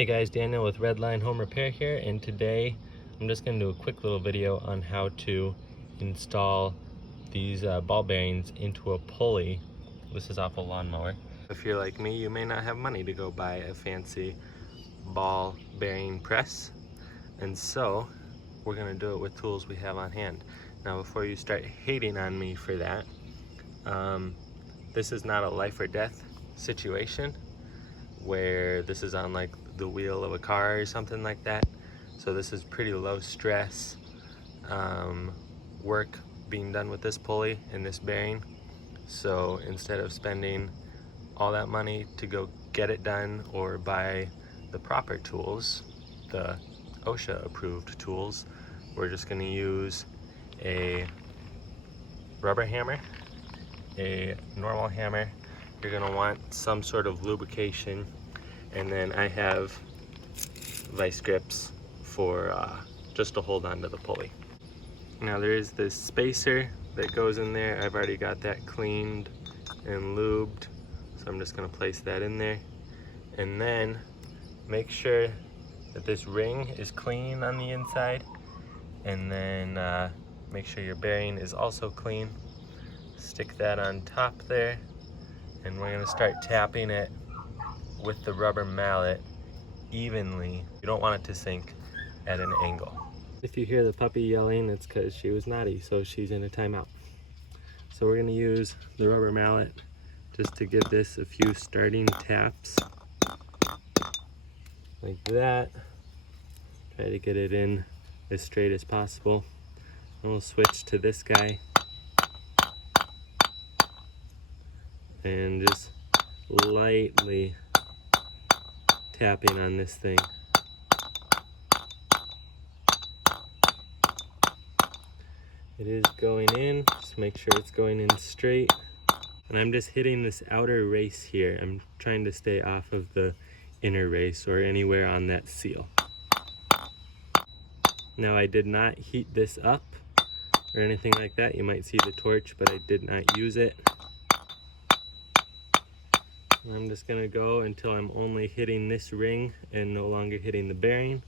Hey guys, Daniel with Redline Home Repair here, and today I'm just going to do a quick little video on how to install these ball bearings into a pulley. This is off a lawnmower. If you're like me, you may not have money to go buy a fancy ball bearing press, and so we're going to do it with tools we have on hand. Now before you start hating on me for that, this is not a life or death situation where this is on like the wheel of a car or something like that. So this is pretty low stress work being done with this pulley and this bearing. So instead of spending all that money to go get it done or buy the proper tools, the OSHA approved tools, we're just going to use a rubber hammer, a normal hammer. You're going to want some sort of lubrication, and then I have vice grips for just to hold on to the pulley. Now there is this spacer that goes in there. I've already got that cleaned and lubed, so I'm just going to place that in there, and then make sure that this ring is clean on the inside, and then make sure your bearing is also clean. Stick that on top there, and we're going to start tapping it with the rubber mallet evenly. You don't want it to sink at an angle. If you hear the puppy yelling, it's because she was naughty, so she's in a timeout. So we're going to use the rubber mallet just to give this a few starting taps like that. Try to get it in as straight as possible. And we'll switch to this guy and just lightly tapping on this thing. It is going in, just make sure it's going in straight. And I'm just hitting this outer race here. I'm trying to stay off of the inner race or anywhere on that seal. Now I did not heat this up or anything like that. You might see the torch, but I did not use it. I'm just going to go until I'm only hitting this ring and no longer hitting the bearing.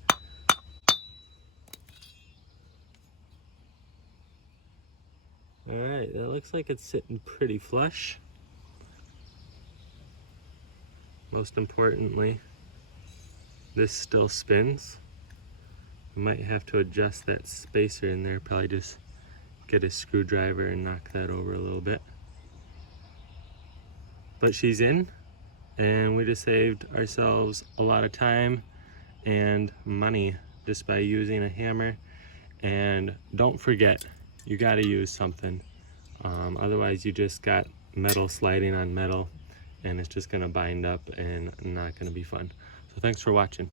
Alright, that looks like it's sitting pretty flush. Most importantly, this still spins. I might have to adjust that spacer in there, probably just get a screwdriver and knock that over a little bit. But she's in, and we just saved ourselves a lot of time and money just by using a hammer. And don't forget, you got to use something. Otherwise you just got metal sliding on metal, and it's just going to bind up and not going to be fun. So thanks for watching.